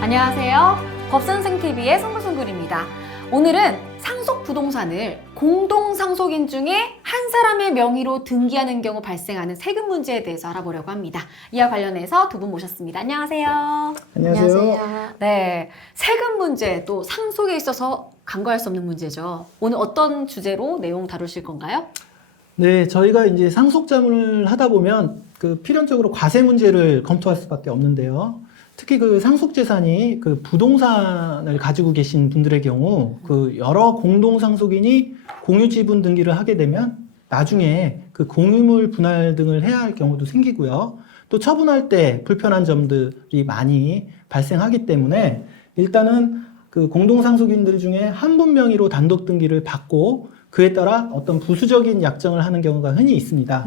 안녕하세요. 법선생TV의 송글송글입니다. 오늘은 상속부동산을 공동상속인 중에 한 사람의 명의로 등기하는 경우 발생하는 세금 문제에 대해서 알아보려고 합니다. 이와 관련해서 두 분 모셨습니다. 안녕하세요. 안녕하세요. 네, 세금 문제 또 상속에 있어서 간과할 수 없는 문제죠. 오늘 어떤 주제로 내용 다루실 건가요? 네, 저희가 이제 상속자문을 하다 보면 그 필연적으로 과세 문제를 검토할 수밖에 없는데요. 특히 그 상속재산이 그 부동산을 가지고 계신 분들의 경우 그 여러 공동상속인이 공유지분 등기를 하게 되면 나중에 그 공유물 분할 등을 해야 할 경우도 생기고요. 또 처분할 때 불편한 점들이 많이 발생하기 때문에 일단은 그 공동상속인들 중에 한 분 명의로 단독 등기를 받고 그에 따라 어떤 부수적인 약정을 하는 경우가 흔히 있습니다.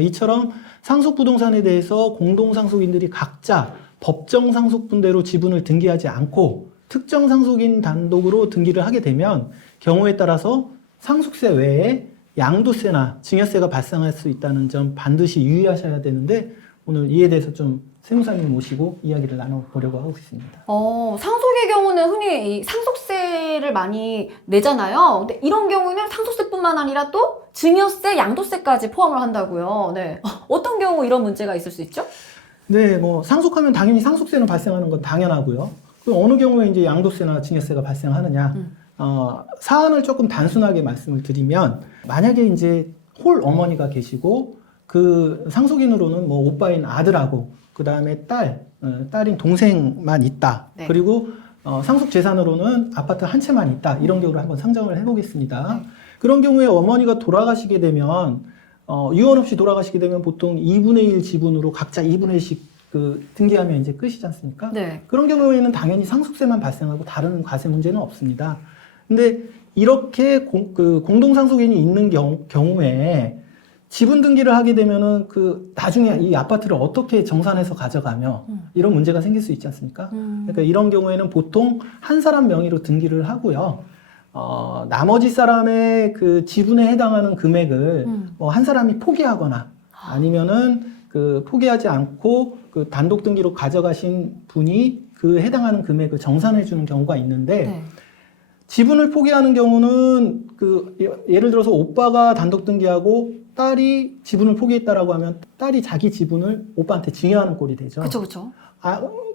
이처럼 상속부동산에 대해서 공동상속인들이 각자 법정 상속분대로 지분을 등기하지 않고 특정 상속인 단독으로 등기를 하게 되면 경우에 따라서 상속세 외에 양도세나 증여세가 발생할 수 있다는 점 반드시 유의하셔야 되는데 오늘 이에 대해서 좀 세무사님 모시고 이야기를 나눠보려고 하고 있습니다. 상속의 경우는 흔히 이 상속세를 많이 내잖아요. 근데 이런 경우는 상속세뿐만 아니라 또 증여세, 양도세까지 포함을 한다고요. 네. 어떤 경우 이런 문제가 있을 수 있죠? 네, 뭐 상속하면 당연히 상속세는 발생하는 건 당연하고요. 그럼 어느 경우에 이제 양도세나 증여세가 발생하느냐? 사안을 조금 단순하게 말씀을 드리면 만약에 이제 홀 어머니가 계시고 그 상속인으로는 뭐 오빠인 아들하고 그 다음에 딸인 동생만 있다. 네. 그리고 상속 재산으로는 아파트 한 채만 있다. 이런 경우를 한번 상정을 해보겠습니다. 그런 경우에 어머니가 돌아가시게 되면 유언 없이 돌아가시게 되면 보통 2분의 1 지분으로 각자 2분의 1씩 그 등기하면 이제 끝이지 않습니까? 네. 그런 경우에는 당연히 상속세만 발생하고 다른 과세 문제는 없습니다. 근데 이렇게 공동상속인이 있는 경우에 지분 등기를 하게 되면은 그 나중에 이 아파트를 어떻게 정산해서 가져가며 이런 문제가 생길 수 있지 않습니까? 그러니까 이런 경우에는 보통 한 사람 명의로 등기를 하고요. 나머지 사람의 그 지분에 해당하는 금액을 뭐 한 사람이 포기하거나 아니면은 그 포기하지 않고 그 단독 등기로 가져가신 분이 그 해당하는 금액을 정산해 주는 경우가 있는데 네. 지분을 포기하는 경우는 그 예를 들어서 오빠가 단독 등기하고 딸이 지분을 포기했다라고 하면 딸이 자기 지분을 오빠한테 증여하는 꼴이 되죠. 그렇죠.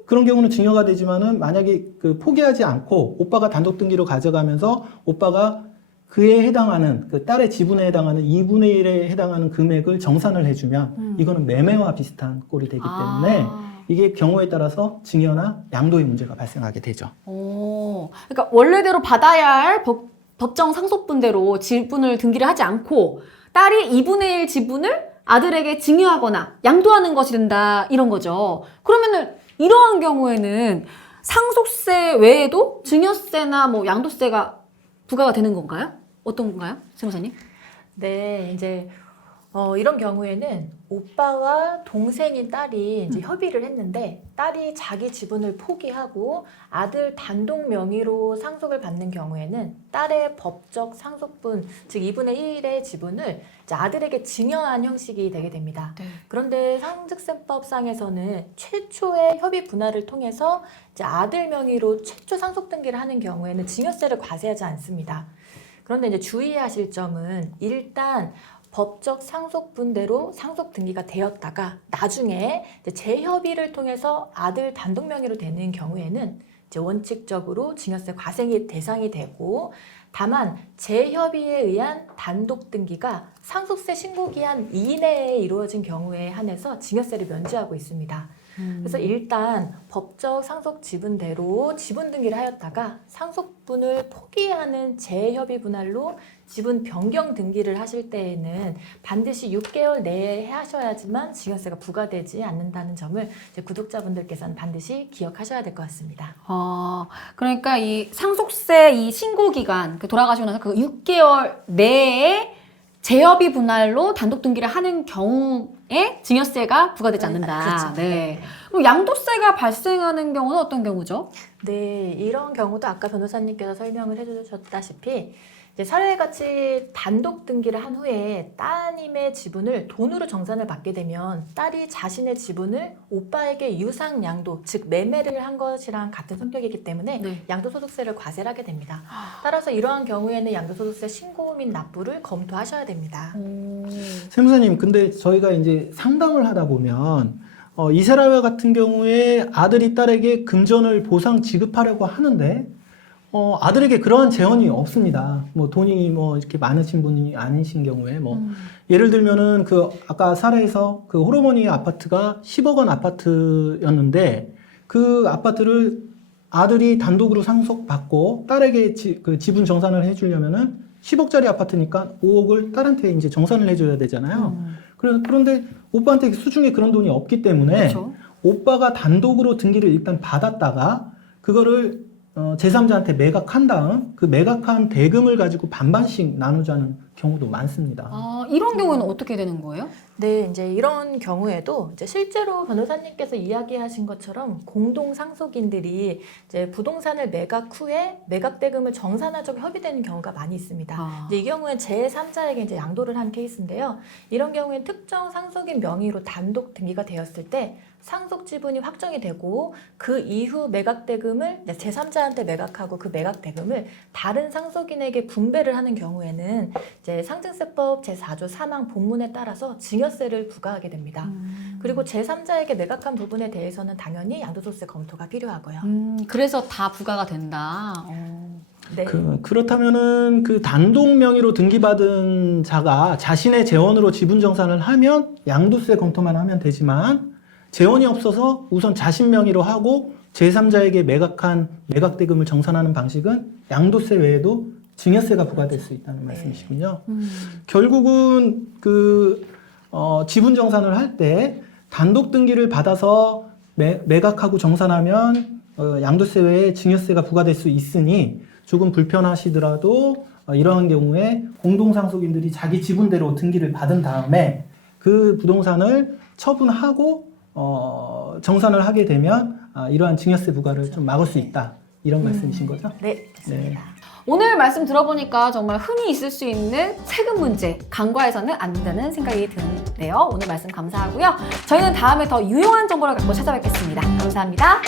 그런 경우는 증여가 되지만은 만약에 그 포기하지 않고 오빠가 단독 등기로 가져가면서 오빠가 그에 해당하는 그 딸의 지분에 해당하는 2분의 1에 해당하는 금액을 정산을 해주면 이거는 매매와 비슷한 꼴이 되기 때문에 이게 경우에 따라서 증여나 양도의 문제가 발생하게 되죠. 그러니까 원래대로 받아야 할 법정 상속분대로 지분을 등기를 하지 않고 딸이 2분의 1 지분을 아들에게 증여하거나 양도하는 것이 된다 이런 거죠. 그러면은 이러한 경우에는 상속세 외에도 증여세나 뭐 양도세가 부과가 되는 건가요? 어떤 건가요? 세무사님? 네, 이제 이런 경우에는 오빠와 동생인 딸이 이제 협의를 했는데 딸이 자기 지분을 포기하고 아들 단독 명의로 상속을 받는 경우에는 딸의 법적 상속분, 즉 2분의 1의 지분을 이제 아들에게 증여한 형식이 되게 됩니다. 네. 그런데 상속세법상에서는 최초의 협의 분할을 통해서 이제 아들 명의로 최초 상속 등기를 하는 경우에는 증여세를 과세하지 않습니다. 그런데 이제 주의하실 점은 일단 법적 상속분대로 상속 등기가 되었다가 나중에 이제 재협의를 통해서 아들 단독 명의로 되는 경우에는 이제 원칙적으로 증여세 과세 대상이 되고 다만 재협의에 의한 단독 등기가 상속세 신고 기한 이내에 이루어진 경우에 한해서 증여세를 면제하고 있습니다. 그래서 일단 법적 상속 지분대로 지분 등기를 하였다가 상속분을 포기하는 재협의 분할로 지분 변경 등기를 하실 때에는 반드시 6개월 내에 하셔야지만 증여세가 부과되지 않는다는 점을 이제 구독자분들께서는 반드시 기억하셔야 될 것 같습니다. 그러니까 이 상속세 이 신고 기간, 그 돌아가시고 나서 그 6개월 내에 재협의 분할로 단독 등기를 하는 경우에 증여세가 부과되지 않는다. 그렇죠. 네. 그럼 양도세가 발생하는 경우는 어떤 경우죠? 네, 이런 경우도 아까 변호사님께서 설명을 해주셨다시피 이제 사료의 단독 등기를 한 후에 따님의 지분을 돈으로 정산을 받게 되면 딸이 자신의 지분을 오빠에게 유상 양도, 즉 매매를 한 것이랑 같은 성격이기 때문에 네. 양도소득세를 과세를 하게 됩니다. 따라서 이러한 경우에는 양도소득세 신고 및 납부를 검토하셔야 됩니다. 세무사님, 근데 저희가 이제 상담을 하다 보면 이세라와 같은 경우에 아들이 딸에게 금전을 보상 지급하려고 하는데 아들에게 그러한 재원이 없습니다. 뭐 돈이 뭐 이렇게 많으신 분이 아니신 경우에 뭐 예를 들면은 그 아까 사례에서 그 호르몬이 아파트가 10억 원 아파트였는데 그 아파트를 아들이 단독으로 상속받고 딸에게 그 지분 정산을 해주려면은 10억짜리 아파트니까 5억을 딸한테 이제 정산을 해줘야 되잖아요. 그런데 오빠한테 수중에 그런 돈이 없기 때문에 그렇죠. 오빠가 단독으로 등기를 일단 받았다가 그거를 제3자한테 매각한 다음 그 매각한 대금을 가지고 반반씩 나누자는 경우도 많습니다. 이런 경우는 어떻게 되는 거예요? 네, 이제 이런 경우에도 이제 실제로 변호사님께서 이야기하신 것처럼 공동 상속인들이 이제 부동산을 매각 후에 매각 대금을 정산하자고 협의되는 경우가 많이 있습니다. 이제 이 경우엔 제3자에게 이제 양도를 한 케이스인데요. 이런 경우엔 특정 상속인 명의로 단독 등기가 되었을 때 상속 지분이 확정이 되고 그 이후 매각 대금을 제3자한테 매각하고 그 매각 대금을 다른 상속인에게 분배를 하는 경우에는 이제 상증세법 제4조 3항 본문에 따라서 증여세를 부과하게 됩니다. 그리고 제3자에게 매각한 부분에 대해서는 당연히 양도소득세 검토가 필요하고요. 그래서 다 부과가 된다. 네. 그렇다면은 그 단독 명의로 등기받은 자가 자신의 재원으로 지분 정산을 하면 양도세 검토만 하면 되지만 재원이 없어서 우선 자신 명의로 하고 제3자에게 매각한 매각 대금을 정산하는 방식은 양도세 외에도 증여세가 부과될 수 있다는 말씀이시군요. 결국은 그 지분 정산을 할 때 단독 등기를 받아서 매각하고 정산하면 양도세 외에 증여세가 부과될 수 있으니 조금 불편하시더라도 이러한 경우에 공동상속인들이 자기 지분대로 등기를 받은 다음에 그 부동산을 처분하고 정산을 하게 되면 이러한 증여세 부과를 좀 막을 수 있다. 이런 말씀이신 거죠? 네, 맞습니다. 오늘 말씀 들어보니까 정말 흔히 있을 수 있는 세금 문제 간과해서는 안 된다는 생각이 드는데요. 오늘 말씀 감사하고요. 저희는 다음에 더 유용한 정보를 갖고 찾아뵙겠습니다. 감사합니다.